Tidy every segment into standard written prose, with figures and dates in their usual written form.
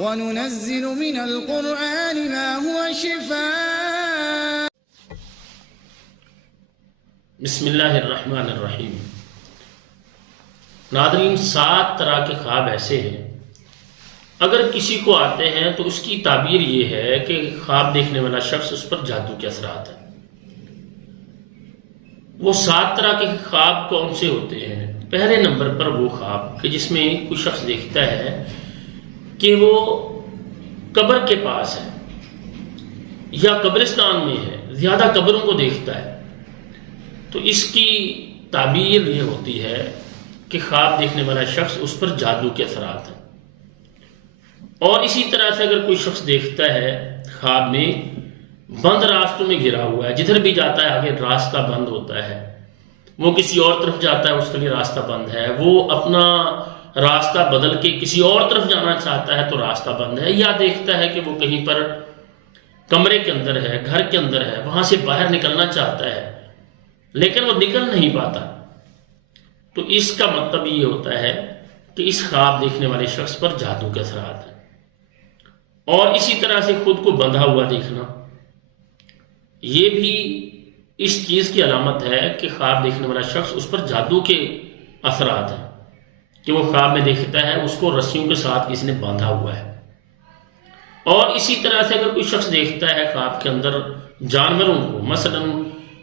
وَنُنَزِّلُ مِنَ الْقُرْآنِ مَا هُوَ شِفَاءٌ. بسم اللہ الرحمن الرحیم. ناظرین، 7 طرح کے خواب ایسے ہیں اگر کسی کو آتے ہیں تو اس کی تعبیر یہ ہے کہ خواب دیکھنے والا شخص اس پر جادو کے اثرات ہیں. وہ 7 طرح کے خواب کون سے ہوتے ہیں؟ پہلے نمبر پر وہ خواب کہ جس میں کوئی شخص دیکھتا ہے کہ وہ قبر کے پاس ہے یا قبرستان میں ہے، زیادہ قبروں کو دیکھتا ہے، تو اس کی تعبیر یہ ہوتی ہے کہ خواب دیکھنے والا شخص اس پر جادو کے اثرات ہیں. اور اسی طرح سے اگر کوئی شخص دیکھتا ہے خواب میں بند راستوں میں گرا ہوا ہے، جدھر بھی جاتا ہے آگے راستہ بند ہوتا ہے، وہ کسی اور طرف جاتا ہے اس کے لیے راستہ بند ہے، وہ اپنا راستہ بدل کے کسی اور طرف جانا چاہتا ہے تو راستہ بند ہے، یا دیکھتا ہے کہ وہ کہیں پر کمرے کے اندر ہے، گھر کے اندر ہے، وہاں سے باہر نکلنا چاہتا ہے لیکن وہ نکل نہیں پاتا، تو اس کا مطلب یہ ہوتا ہے کہ اس خواب دیکھنے والے شخص پر جادو کے اثرات ہیں. اور اسی طرح سے خود کو بندھا ہوا دیکھنا، یہ بھی اس چیز کی علامت ہے کہ خواب دیکھنے والا شخص اس پر جادو کے اثرات ہیں، کہ وہ خواب میں دیکھتا ہے اس کو رسیوں کے ساتھ کسی نے باندھا ہوا ہے. اور اسی طرح سے اگر کوئی شخص دیکھتا ہے خواب کے اندر جانوروں کو، مثلا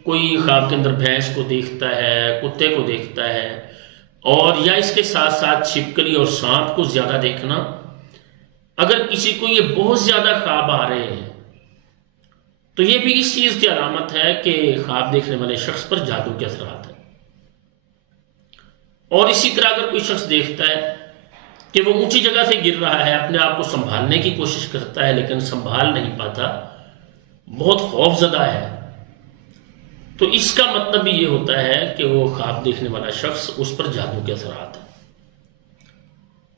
کوئی خواب کے اندر بھینس کو دیکھتا ہے، کتے کو دیکھتا ہے، اور یا اس کے ساتھ ساتھ چھپکلی اور سانپ کو زیادہ دیکھنا، اگر کسی کو یہ بہت زیادہ خواب آ رہے ہیں تو یہ بھی اس چیز کی علامت ہے کہ خواب دیکھنے والے شخص پر جادو کے اثرات ہیں. اور اسی طرح اگر کوئی شخص دیکھتا ہے کہ وہ اونچی جگہ سے گر رہا ہے، اپنے آپ کو سنبھالنے کی کوشش کرتا ہے لیکن سنبھال نہیں پاتا، بہت خوف زدہ ہے، تو اس کا مطلب بھی یہ ہوتا ہے کہ وہ خواب دیکھنے والا شخص اس پر جادو کے اثرات ہیں.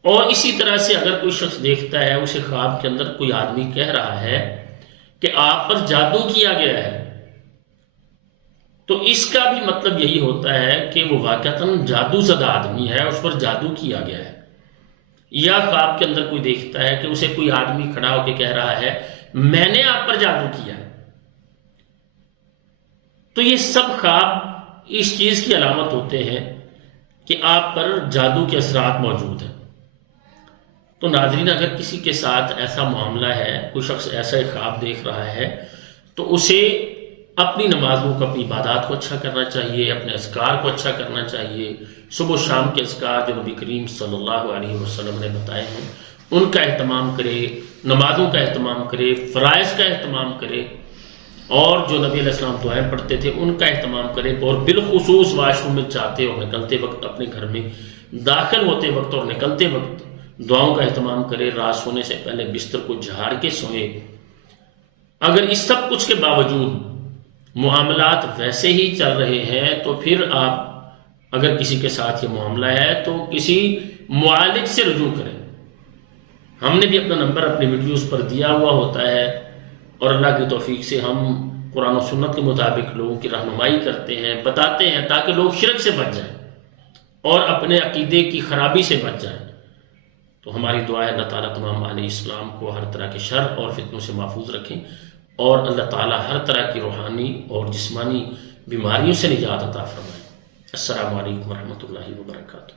اور اسی طرح سے اگر کوئی شخص دیکھتا ہے اسے خواب کے اندر کوئی آدمی کہہ رہا ہے کہ آپ پر جادو کیا گیا ہے، تو اس کا بھی مطلب یہی ہوتا ہے کہ وہ واقعتاً جادو زدہ آدمی ہے، اس پر جادو کیا گیا ہے. یا خواب کے اندر کوئی دیکھتا ہے کہ اسے کوئی آدمی کھڑا ہو کے کہہ رہا ہے میں نے آپ پر جادو کیا ہے، تو یہ سب خواب اس چیز کی علامت ہوتے ہیں کہ آپ پر جادو کے اثرات موجود ہیں. تو ناظرین، اگر کسی کے ساتھ ایسا معاملہ ہے، کوئی شخص ایسا خواب دیکھ رہا ہے، تو اسے اپنی نمازوں کو، اپنی عبادات کو اچھا کرنا چاہیے، اپنے اذکار کو اچھا کرنا چاہیے. صبح و شام کے اذکار جو نبی کریم صلی اللہ علیہ وسلم نے بتائے ہیں ان کا اہتمام کرے، نمازوں کا اہتمام کرے، فرائض کا اہتمام کرے، اور جو نبی علیہ السلام دعائیں پڑھتے تھے ان کا اہتمام کرے. اور بالخصوص واش روم میں جاتے اور نکلتے وقت، اپنے گھر میں داخل ہوتے وقت اور نکلتے وقت دعاؤں کا اہتمام کرے. رات سونے سے پہلے بستر کو جھاڑ کے سوئے. اگر اس سب کچھ کے باوجود معاملات ویسے ہی چل رہے ہیں تو پھر آپ اگر کسی کے ساتھ یہ معاملہ ہے تو کسی معالج سے رجوع کریں. ہم نے بھی اپنا نمبر اپنی ویڈیوز پر دیا ہوا ہوتا ہے، اور اللہ کی توفیق سے ہم قرآن و سنت کے مطابق لوگوں کی رہنمائی کرتے ہیں، بتاتے ہیں تاکہ لوگ شرک سے بچ جائیں اور اپنے عقیدے کی خرابی سے بچ جائیں. تو ہماری دعا ہے اللہ تعالیٰ تمام اہل اسلام کو ہر طرح کے شر اور فتنوں سے محفوظ رکھیں، اور اللہ تعالیٰ ہر طرح کی روحانی اور جسمانی بیماریوں سے نجات عطا فرمائے. السلام علیکم ورحمۃ اللہ وبرکاتہ.